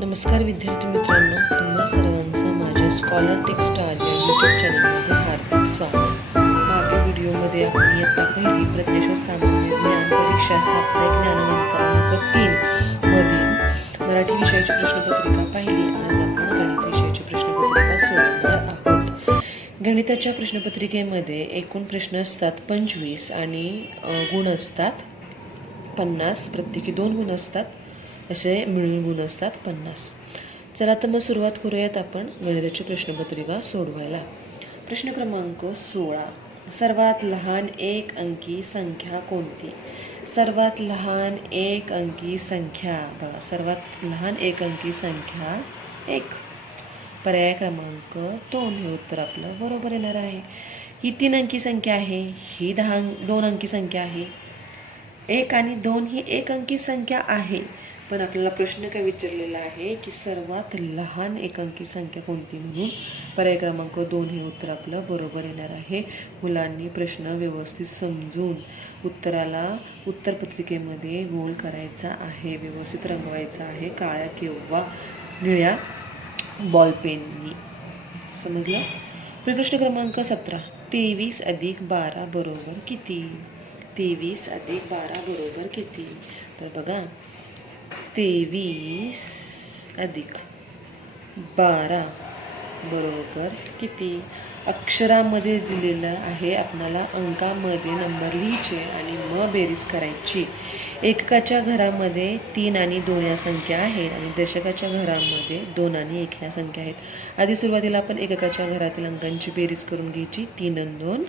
नमस्कार विद्यार्थी मित्रांनो, तुम्हा सर्वांचं माझ्या स्कॉलर टेक्स्ट या यूट्यूब चॅनलमध्ये हार्दिक स्वागत. मागील व्हिडिओमध्ये आपण इयत्ता पहिली प्रज्ञाशोध सामान्य ज्ञान परीक्षा साप्ताहिक ज्ञानवंत अंक 3 मधील मराठी विषयाची प्रश्नपत्रिका पाहिली आणि आपण गणित विषयाची प्रश्नपत्रिका सोडवणार आहोत. गणिताच्या प्रश्नपत्रिकेमध्ये एकूण प्रश्न असतात 25 आणि गुण असतात 50. प्रत्येकी 2 गुण असतात, असे मिळून गुण असतात 50. चला तर मग सुरुवात करूयात आपण गणिताची प्रश्नपत्रिका सोडवायला. प्रश्न क्रमांक 16. सर्वात लहान एक अंकी संख्या कोणती? सर्वात लहान एक अंकी संख्या बघा, सर्वात लहान एक अंकी संख्या 1. पर्याय क्रमांक 2 हे उत्तर आपलं बरोबर येणार आहे. ही 3 अंकी संख्या आहे, ही 2 अंकी संख्या आहे. 1 आणि 2 ही 1 अंकी संख्या आहे, पण आपल्याला प्रश्न काय विचारलेला आहे की सर्वात लहान एक अंकी संख्या कोणती, म्हणून पर्याय क्रमांक 2 हे उत्तर आपलं बरोबर येणार आहे. मुलांनी प्रश्न व्यवस्थित समजून उत्तराला उत्तरपत्रिकेमध्ये गोल करायचा आहे, व्यवस्थित रंगवायचा आहे काळ्या किंवा निळ्या बॉलपेननी. समजलं? प्रश्न क्रमांक 17. 23 अधिक 12 बरोबर किती? 23 अधिक 12 बरोबर किती? तर बघा, 23 अधिक 12 बरोबर किती? अक्षरामध्ये दिलेलं आहे, आपल्याला अंकामध्ये नंबर लिहायचे आणि मग बेरीज करायची. एककाच्या घरामध्ये 3 आणि 2 या संख्या आहेत आणि दशकाच्या घरामध्ये 2 आणि 1 ह्या संख्या आहेत. आधी सुरुवातीला आपण एककाच्या घरातील अंकांची बेरीज करून घ्यायची. 3 आणि 2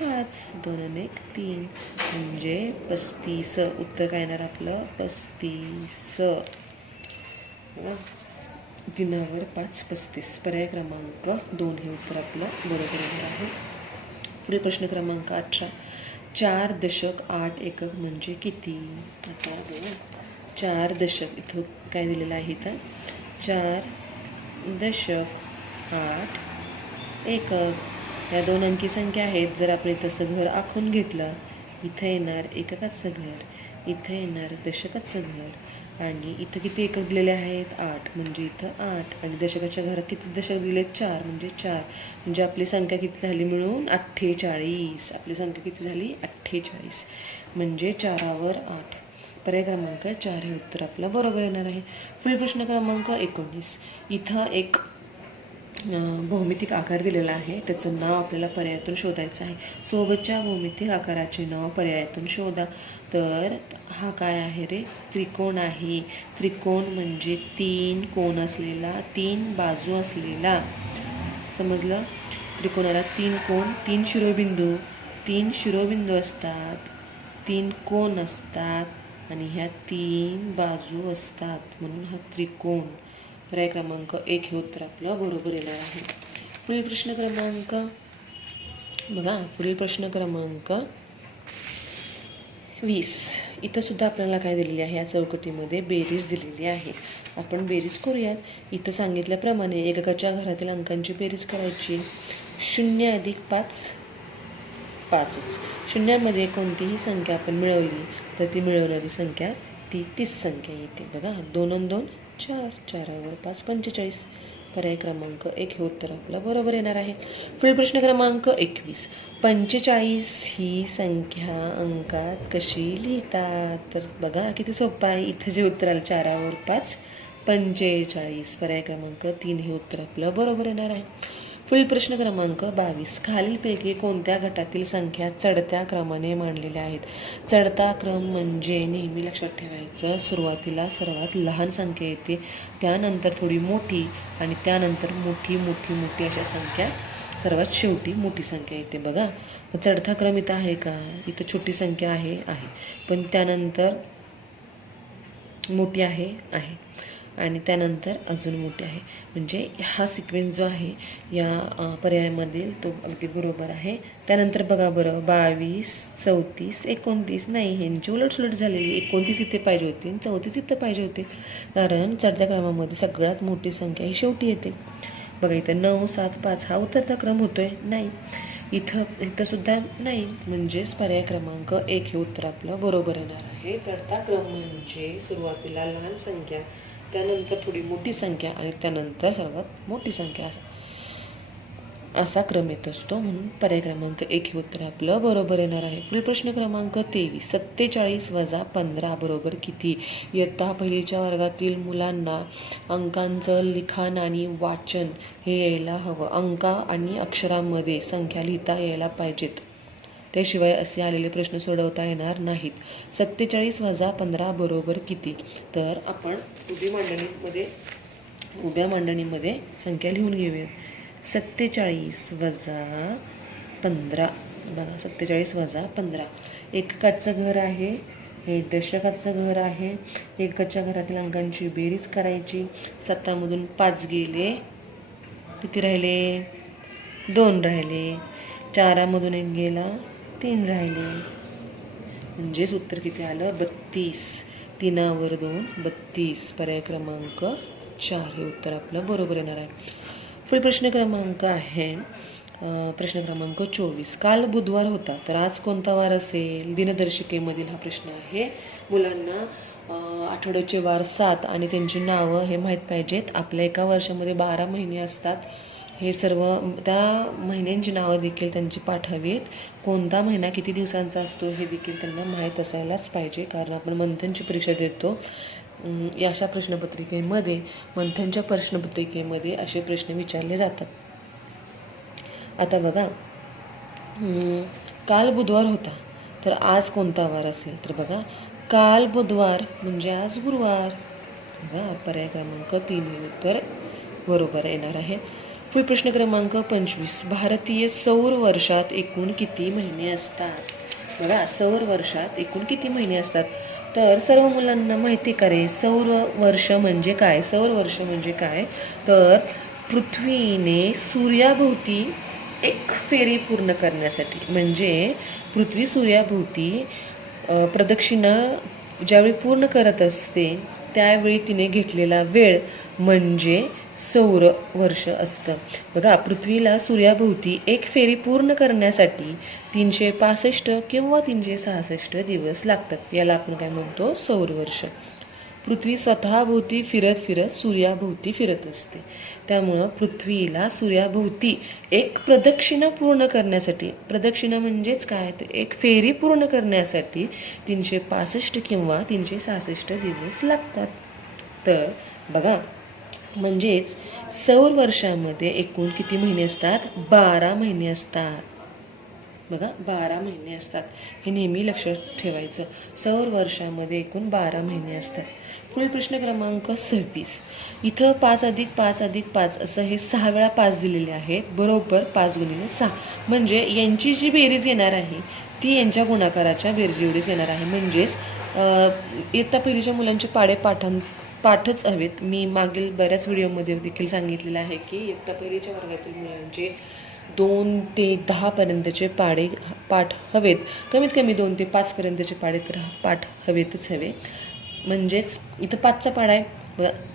5, 2 आणि 1 3, म्हणजे 35. उत्तर काय येणार आपलं? 35. 3 × 5 35. पर्याय क्रमांक 2 हे उत्तर आपलं बरोबर येणार आहे. पुढे प्रश्न क्रमांक 18. 4 दशक 8 एकक म्हणजे किती? आता बघा, 4 दशक इथं काय दिलेलं आहे? तर 4 दशक 8 एकक या 2 अंकी संख्या आहेत. जर आपण इथं घर आखून घेतलं, इथं येणार एककाचं घर, इथं येणार दशकाचं घर, आणि इथं किती एकक दिलेले आहेत? 8, म्हणजे इथं 8, आणि दशकाच्या घरात किती दशक दिले? 4, म्हणजे 4, म्हणजे आपली संख्या किती झाली मिळून? 48. आपली संख्या किती झाली? 48, म्हणजे 4वर 8. पर्याय क्रमांक 4 हे उत्तर आपलं बरोबर येणार आहे. पुढील प्रश्न क्रमांक 19. इथं एक भौमितिक आकार दिलेला आहे, त्याचं नाव आपल्याला पर्यायातून शोधायचं आहे. सोबतच्या भौमितिक आकाराचे नाव पर्यायातून शोधा. तर हा काय आहे रे? त्रिकोण आहे. त्रिकोण म्हणजे 3 कोण असलेला, 3 बाजू असलेला. समजलं? त्रिकोणाला 3 कोण, 3 शिरोबिंदू, 3 शिरोबिंदू असतात, 3 कोण असतात आणि ह्या 3 बाजू असतात, म्हणून हा त्रिकोण. पर्याय क्रमांक 1 हे उत्तर आपलं बरोबर येणार आहे. पुढील प्रश्न क्रमांक बघा, पुढील प्रश्न क्रमांक 20. इथं सुद्धा आपल्याला काय दिलेली आहे? या चौकटीमध्ये बेरीज दिलेली आहे. आपण बेरीज करूयात. इथं सांगितल्याप्रमाणे एककाच्या घरातील अंकांची बेरीज करायची. 0 अधिक 5 5च. शून्यामध्ये कोणतीही संख्या आपण मिळवली तर ती मिळवणारी संख्या ती 30 संख्या येते. बघा, 2 आणि 2 4, 4वर 5 45. पर्याय क्रमांक 1 हे उत्तर आपलं बरोबर येणार आहे. पुढील प्रश्न क्रमांक 21. 45 ही संख्या अंकात कशी लिहितात? तर बघा किती सोपं आहे. इथं जे उत्तर आलं 4वर 5 45. पर्याय क्रमांक 3 हे उत्तर आपलं बरोबर येणार आहे. पुढील प्रश्न क्रमांक 22. खालीलपैकी कोणत्या गटातील संख्या चढत्या क्रमाने मांडलेल्या आहेत? चढता क्रम म्हणजे नेहमी लक्षात ठेवायचं, सुरुवातीला सर्वात लहान संख्या येते, त्यानंतर थोडी मोठी, आणि त्यानंतर मोठी मोठी मोठी अशा संख्या, सर्वात शेवटी मोठी संख्या येते. बघा, चढता क्रम इथं आहे का? इथं छोटी संख्या आहे, पण त्यानंतर मोठी आहे, आणि त्यानंतर अजून मोठे आहे. म्हणजे हा सिक्वेन्स जो आहे या पर्यायामधील तो अगदी बरोबर आहे. त्यानंतर बघा बरं, 22 34 29 नाही, ह्यांची उलटसुलट झालेली. 29 इथे पाहिजे होती आणि 34 इथं पाहिजे होते, कारण चढत्या क्रमामध्ये सगळ्यात मोठी संख्या ही शेवटी येते. बघा, इथं 9 7 5 हा उतरता क्रम होतोय, नाही. इथं सुद्धा नाही, म्हणजेच पर्याय क्रमांक 1 हे उत्तर आपलं बरोबर येणार आहे. चढता क्रम म्हणजे सुरुवातीला लहान संख्या, त्यानंतर थोडी मोठी संख्या आणि त्यानंतर सर्वात मोठी संख्या असा क्रम येत असतो. म्हणून पर्याय क्रमांक 1 हे उत्तर आपलं बरोबर येणार आहे. पुढील प्रश्न क्रमांक 23. 47 वजा 15 बरोबर किती? इयत्ता पहिलीच्या वर्गातील मुलांना अंकांचं लिखाण आणि वाचन हे यायला हवं. अंक आणि अक्षरांमध्ये संख्या लिहिता यायला पाहिजेत. त्याशिवाय असे आलेले प्रश्न सोडवता येणार नाहीत. 47 वजा 15 बरोबर किती? तर आपण उभ्या मांडणीमध्ये संख्या लिहून घेऊया. 47 वजा 15. बघा, 47 वजा 15. एककाचं घर आहे, हे दशकाचं घर आहे. एककाच्या घरातील अंकांची बेरीज करायची. 7मधून 5 गेले, किती राहिले? 2 राहिले. 4मधून 1 गेला, 3 राहिले. म्हणजेच उत्तर किती आलं? 32. 3वर 2, 32. पर्याय क्रमांक 4 हे उत्तर आपलं बरोबर येणार आहे. पुढील प्रश्न क्रमांक आहे प्रश्न क्रमांक 24. काल बुधवार होता, तर आज कोणता वार असेल? दिनदर्शिकेमधील हा प्रश्न आहे. मुलांना आठवड्याचे वार 7 आणि त्यांची नावं हे माहीत पाहिजेत. आपल्या एका वर्षामध्ये 12 महिने असतात. हे सर्व त्या महिन्यांची नावं देखील त्यांची पाठावीत. कोणता महिना किती दिवसांचा असतो हे देखील त्यांना माहीत असायलाच पाहिजे, कारण आपण मंथनची परीक्षा देतो. अशा मंथनच्या प्रश्नपत्रिकेमध्ये असे प्रश्न विचारले जातात. आता बघा, काल बुधवार होता, तर आज कोणता वार असेल? तर बघा, काल बुधवार म्हणजे आज गुरुवार. बघा, पर्याय क्रमांक 3 हे उत्तर बरोबर येणार आहे. पुढील प्रश्न क्रमांक 25. भारतीय सौर वर्षात एकूण किती महिने असतात? बघा, सौर वर्षात एकूण किती महिने असतात? तर सर्व मुलांना माहिती करे सौर वर्ष म्हणजे काय? सौर वर्ष म्हणजे काय? तर पृथ्वीने सूर्याभोवती एक फेरी पूर्ण करण्यासाठी, म्हणजे पृथ्वी सूर्याभोवती प्रदक्षिणा ज्यावेळी पूर्ण करत असते त्यावेळी तिने घेतलेला वेळ म्हणजे सौर वर्ष असतं. बघा, पृथ्वीला सूर्याभोवती एक फेरी पूर्ण करण्यासाठी 365 किंवा 366 दिवस लागतात. याला आपण काय म्हणतो? सौर वर्ष. पृथ्वी स्वतःभोवती फिरत सूर्याभोवती फिरत असते. त्यामुळं पृथ्वीला सूर्याभोवती एक प्रदक्षिणा पूर्ण करण्यासाठी, प्रदक्षिणा म्हणजेच काय? तर एक फेरी पूर्ण करण्यासाठी 365 किंवा 366 दिवस लागतात. तर बघा, म्हणजेच सौर वर्षामध्ये एकूण किती महिने असतात? 12 महिने असतात. बघा, 12 महिने असतात. हे नेहमी लक्षात ठेवायचं. सौर वर्षामध्ये एकूण 12 महिने असतात. पुढील प्रश्न क्रमांक 26. इथं 5 अधिक 5 अधिक 5 असं हे 6 वेळा 5 दिलेले आहेत. बरोबर 5 गुणिले 6, म्हणजे यांची जी बेरीज येणार आहे ती यांच्या गुणाकाराच्या बेरजी एवढीच येणार आहे. म्हणजेच इयत्ता पहिलीच्या मुलांचे पाढे पाठच हवेत. मी मागील बऱ्याच व्हिडिओमध्ये देखील सांगितलेलं आहे की इयत्ता पहिलीच्या वर्गातील मुलांचे 2 ते 10 पर्यंतचे पाठ हवेत. कमीत कमी 2 ते 5 पर्यंतचे पाठ हवेतच हवे. म्हणजेच इथं 5चा पाढा आहे.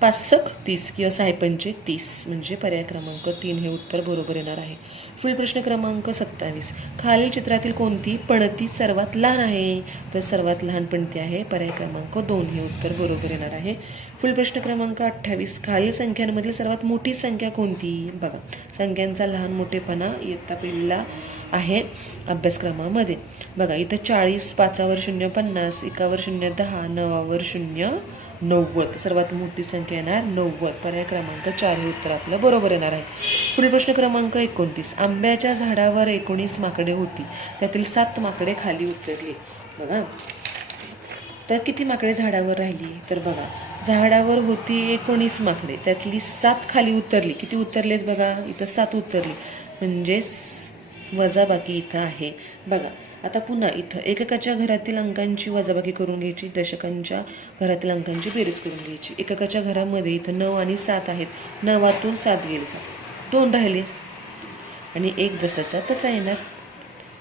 5 30 किंवा 6 पंचे 30, म्हणजे पर्याय क्रमांक 3 हे उत्तर बरोबर येणार आहे. पुढील प्रश्न क्रमांक 27. खालील चित्रातील कोणती पणती सर्वात लहान आहे? तर सर्वात लहान पणती आहे पर्याय क्रमांक 2 हे उत्तर बरोबर येणार आहे. पुढील प्रश्न क्रमांक 28. खालील संख्यांमधील सर्वात मोठी संख्या कोणती? बघा, संख्यांचा लहान मोठेपणा इयत्ता पहिलीला आहे अभ्यासक्रमामध्ये. बघा, इथं 40, 5वर 0 50, 1वर 0 10, 9वर 0 90. सर्वात मोठी संख्या येणार 90. पर्याय क्रमांक 4 हे उत्तर आपलं बरोबर येणार आहे. पुढील प्रश्न क्रमांक 29. आंब्याच्या झाडावर 19 माकडे होती, त्यातील 7 माकडे खाली उतरली. बघा, तर किती माकडे झाडावर राहिली? तर बघा, झाडावर होती 19 माकडे, त्यातली 7 खाली उतरली. किती उतरलेत? बघा, इथं 7 उतरली, म्हणजे वजाबाकी इथं आहे. बघा, आता पुन्हा इथं एककाच्या घरातील अंकांची वजाबाकी करून घ्यायची, दशकांच्या घरातील अंकांची बेरीज करून घ्यायची. एककाच्या घरामध्ये इथं 9 आणि 7 आहेत. 9तून 7 गेले, 2 राहिले आणि 1 जसाचा तसा येणार.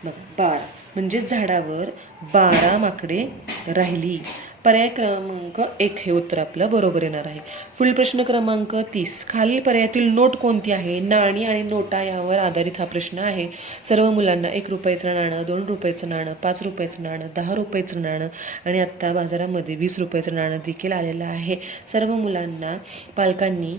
बघा, 12, म्हणजे झाडावर 12 माकडे राहिली. पर्याय क्रमांक 1 हे उत्तर आपलं बरोबर येणार आहे. पुढील प्रश्न क्रमांक 30. खालील पर्यायातील नोट कोणती आहे? नाणी आणि नोटा यावर आधारित हा प्रश्न आहे. सर्व मुलांना 1 रुपयाचं नाणं, 2 रुपयाचं नाणं, 5 रुपयाचं नाणं, 10 रुपयाचं नाणं आणि आत्ता बाजारामध्ये 20 रुपयाचं नाणं देखील आलेलं आहे. सर्व मुलांना पालकांनी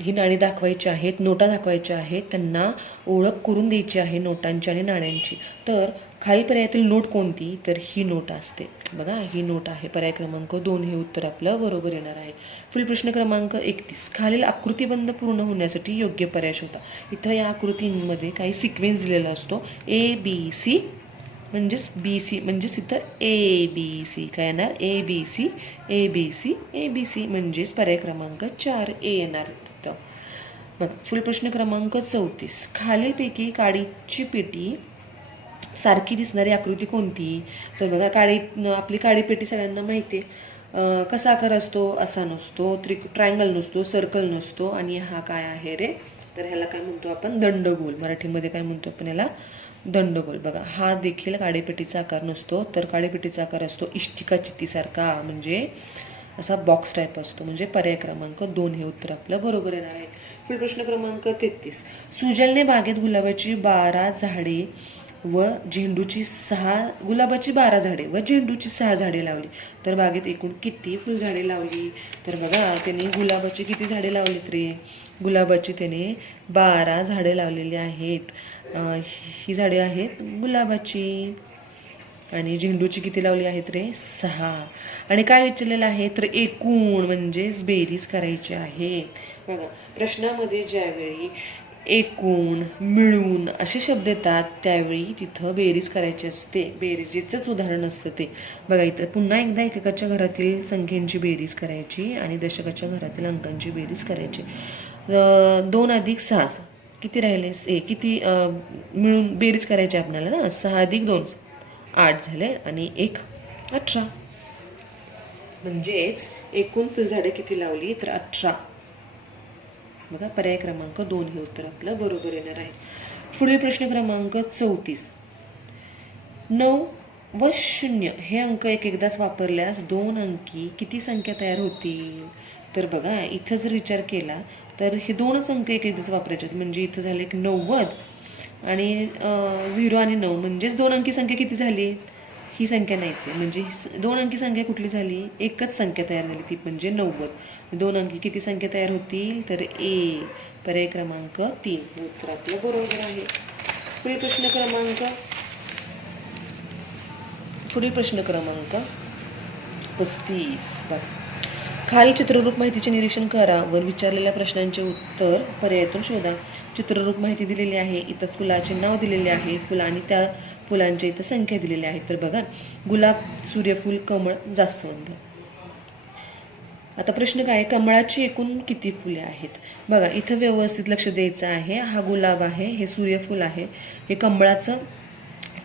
ही नाणी दाखवायची आहेत, नोटा दाखवायच्या आहेत, त्यांना ओळख करून द्यायची आहे नोटांची आणि नाण्यांची. तर खालील पर्यायातील नोट कोणती? तर ही नोट असते. बघा, ही नोट आहे. पर्याय क्रमांक 2 हे उत्तर आपलं बरोबर येणार आहे. पुढील प्रश्न क्रमांक 31. खालील आकृतीबंध पूर्ण होण्यासाठी योग्य पर्याय शोधा. इथं या आकृतींमध्ये काही सिक्वेन्स दिलेला असतो. ABC म्हणजेच BC म्हणजेच इथं ABC काय येणार? ABC ABC ABC म्हणजेच पर्याय क्रमांक 4 A येणार तिथं. बघा, पुढील प्रश्न क्रमांक 34. खालीलपैकी काडीची पेटी सारखी दिसणारी आकृती कोणती? तर बघा, आपली काळी पेटी सगळ्यांना माहिती आहे. कसा आकार असतो? असा नसतो, ट्रायंगल नसतो, सर्कल नसतो. आणि हा काय आहे रे? तर ह्याला काय म्हणतो आपण? दंडगोल. मराठीमध्ये काय म्हणतो आपण याला? दंडगोल. बघा, हा देखील काळीपेटीचा आकार नसतो, तर काळीपेटीचा आकार असतो इष्टिका चित्तीसारखा, म्हणजे असा बॉक्स टाईप असतो. म्हणजे पर्याय क्रमांक 2 हे उत्तर आपलं बरोबर येणार आहे. पुढील प्रश्न क्रमांक 33. सुजलने बागेत गुलाबाची 12 झाडे व झेंडूची 12 झाडे व झेंडूची 6 झाडे लावली. तर बागेत एकूण किती फुलझाडे लावली? तर बघा, त्याने गुलाबाची किती झाडे लावलीत रे? गुलाबाची त्याने 12 झाडे लावलेली आहेत. ही झाडे आहेत गुलाबाची. आणि झेंडूची किती लावली आहेत रे? 6. आणि काय विचारलेलं आहे? तर एकूण म्हणजेच बेरीज करायची आहे. बघा, प्रश्नामध्ये ज्यावेळी एकूण, मिळून असे शब्द येतात त्यावेळी तिथं बेरीज करायची असते. बेरीजेचंच उदाहरण असतं ते. बघा, इथं पुन्हा एकदा एककाच्या घरातील संख्येची बेरीज करायची आणि दशकाच्या घरातील अंकांची बेरीज करायची. 2 अधिक 6 किती राहिले? किती मिळून बेरीज करायची आपल्याला ना? 6 अधिक 2 8 झाले आणि 1 18. म्हणजेच एकूण फुलझाडे किती लावली? तर 18. बघा, पर्याय क्रमांक 2 हे उत्तर आपलं बरोबर येणार आहे. पुढील प्रश्न क्रमांक 34. 9 व 0 हे अंक एकदाच वापरल्यास 2 अंकी किती संख्या तयार होतील? तर बघा, इथं जर विचार केला तर हे 2च अंक एकदाच वापरायचे. म्हणजे इथं झाले 90 आणि 0 आणि 9 म्हणजेच 2 अंकी संख्या किती झाली? ही संख्या नाहीच आहे. म्हणजे 2 अंकी संख्या कुठली झाली? एकच संख्या तयार झाली, ती म्हणजे 90. 2 अंकी किती संख्या तयार होतील? तर A. पर्याय क्रमांक 3 हे उत्तर आपलं बरोबर आहे. पुढील प्रश्न क्रमांक 35. बघा, खालील चित्ररूप माहितीचे निरीक्षण करा व विचारलेल्या प्रश्नांचे उत्तर पर्यायातून शोधा. चित्ररूप माहिती दिलेली आहे. इथं फुलाचे नाव दिलेले आहे, फुलं आणि त्या फुलांच्या इथं संख्या दिलेली आहे. तर बघा, गुलाब, सूर्यफूल, कमळ, जास्वंद. आता प्रश्न काय? कमळाची एकूण किती फुले आहेत? बघा, इथं व्यवस्थित लक्ष द्यायचं आहे. हा गुलाब आहे, हे सूर्यफूल आहे, हे कमळाचं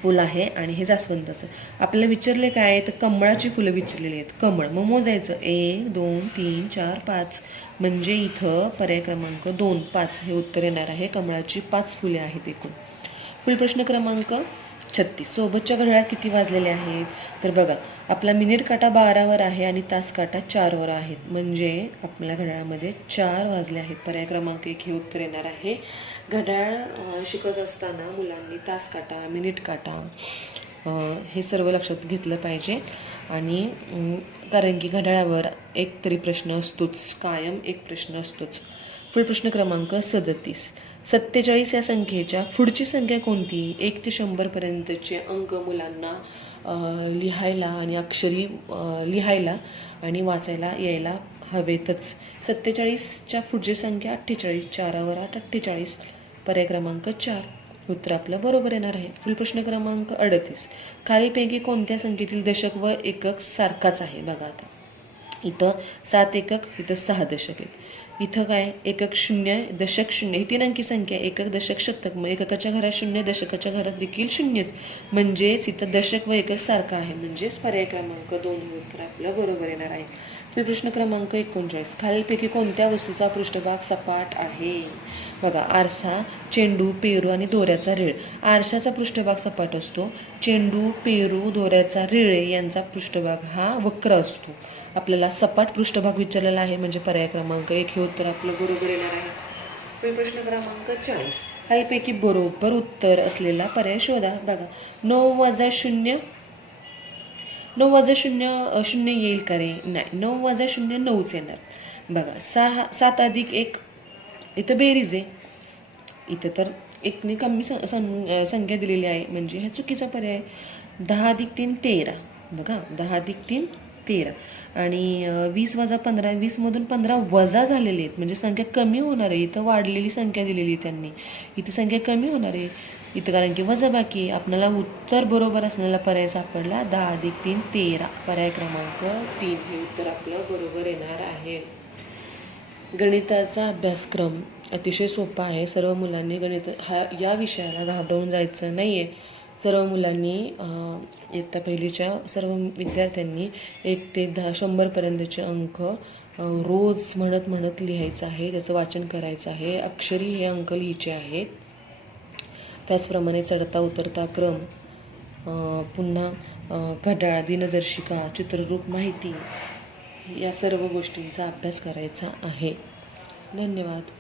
फुल आहे आणि हे जास्वंदाचं. आपल्याला विचारले काय? तर कमळाची फुलं विचारलेली आहेत. कमळ मग मोजायचं 1 2 3 4 5. म्हणजे इथं पर्याय क्रमांक 2 5 हे उत्तर येणार आहे. कमळाची 5 फुले आहेत एकूण. पुढील प्रश्न क्रमांक 36. सोबतच्या घड्याळात किती वाजलेले आहेत? तर बघा, आपला मिनिट काटा 12 वर आहे आणि तास काटा 4 वर आहेत. म्हणजे आपल्या घड्याळामध्ये 4 वाजले आहेत. पर्याय क्रमांक 1 हे उत्तर येणार आहे. घड्याळ शिकत असताना मुलांनी तास काटा, मिनिट काटा हे सर्व लक्षात घेतलं पाहिजे. आणि कारण की घड्याळावर एक तरी प्रश्न असतोच, कायम एक प्रश्न असतोच. पुढील प्रश्न क्रमांक 37. 47 या संख्येच्या पुढची संख्या कोणती? 1 ते 100 पर्यंतचे अंक मुलांना लिहायला आणि अक्षरी लिहायला आणि वाचायला यायला हवेतच. 47च्या पुढची संख्या 48. 4 वर 8 48. पर्याय क्रमांक 4 उत्तर आपलं बरोबर येणार आहे. पुढील प्रश्न क्रमांक 38. खालीलपैकी कोणत्या संख्येतील दशक व एकक सारखाच आहे? बघा, आता इथं 7 एकक, इथं 6 दशक आहेत. इथं काय? एकक 0, दशक 0 ही 3 अंकी संख्या. एकक, दशक, शतक. मग एककाच्या घरात 0, दशकाच्या घरात देखील 0च. म्हणजेच इथं दशक व एकक सारखा आहे. म्हणजेच पर्याय क्रमांक 2 हे उत्तर आपलं बरोबर येणार आहे. प्रश्न क्रमांक 39. खालीलपैकी कोणत्या वस्तूचा पृष्ठभाग सपाट आहे? बघा, आरसा, चेंडू, पेरू आणि दोऱ्याचा रीळ. आरशाचा पृष्ठभाग सपाट असतो. चेंडू, पेरू, दोऱ्याचा रीळ यांचा पृष्ठभाग हा वक्र असतो. आपल्याला सपाट पृष्ठभाग विचारलेला आहे म्हणजे पर्याय क्रमांक 1 हे उत्तर आपलं बरोबर येणार आहे. प्रश्न क्रमांक 40. खालीलपैकी बरोबर उत्तर असलेला पर्याय शोधा. बघा, 9 वजा 0 9 वजा 0 0 येईल का रे? नाही, 9 वजा 0 9च येणार. बघा, 7 अधिक 1 इथं बेरीज आहे. इथं तर एकने कमी संख्या दिलेली आहे म्हणजे हा चुकीचा पर्याय. 10 अधिक 3 13. बघा, 10 अधिक 3 13 आणि 20 वजा 15 20मधून 15 वजा झालेले आहेत म्हणजे संख्या कमी होणार आहे. इथं वाढलेली संख्या दिलेली त्यांनी, इथं संख्या कमी होणार आहे इथं कारण की वजाबाकी. आपल्याला उत्तर बरोबर असलेला पर्याय सापडला 10 अधिक 3 13. पर्याय क्रमांक 3 हे उत्तर आपलं बरोबर येणार आहे. गणिताचा अभ्यासक्रम अतिशय सोपा आहे. सर्व मुलांनी गणित या विषयाला घाबरवून जायचं नाही आहे. सर्व मुलांनी इयत्ता पहिलीच्या सर्व विद्यार्थ्यांनी 1 ते 100पर्यंतचे अंक रोज म्हणत लिहायचं आहे. त्याचं वाचन करायचं आहे. अक्षरी हे अंक लिहायचे आहेत. त्याचप्रमाणे चढता उतरता क्रम, पुन्हा घड्याळ, दिनदर्शिका, चित्ररूप माहिती या सर्व गोष्टींचा अभ्यास करायचा आहे. धन्यवाद.